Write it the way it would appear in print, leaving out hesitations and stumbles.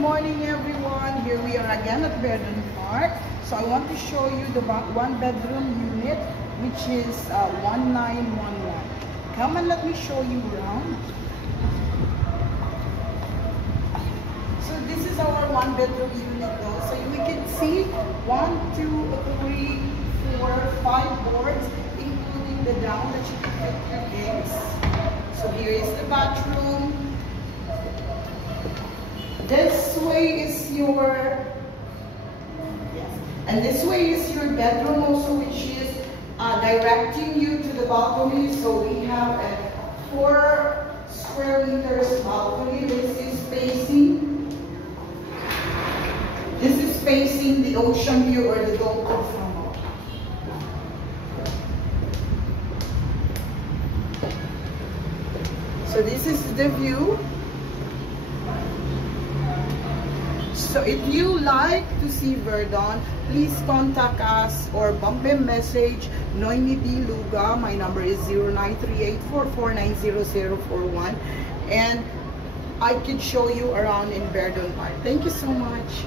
morning everyone. Here we are again at Verdun Park. So I want to show you the one bedroom unit which is 1911. Come and let me show you around. So this is our one bedroom unit though. So we can see 1, 2, 3, 4, 5 boards including the down that you can fit your eggs. So here is the bathroom. This way is your, yes, and this way is your bedroom also, which is directing you to the balcony. So we have a 4 square meters balcony. This is facing the ocean view or the Gulf of Samo. So this is the view. So if you like to see Verdun, please contact us or bump a message. Noemi B. Luga. My number is 0938449041, and I could show you around in Verdun Park. Thank you so much.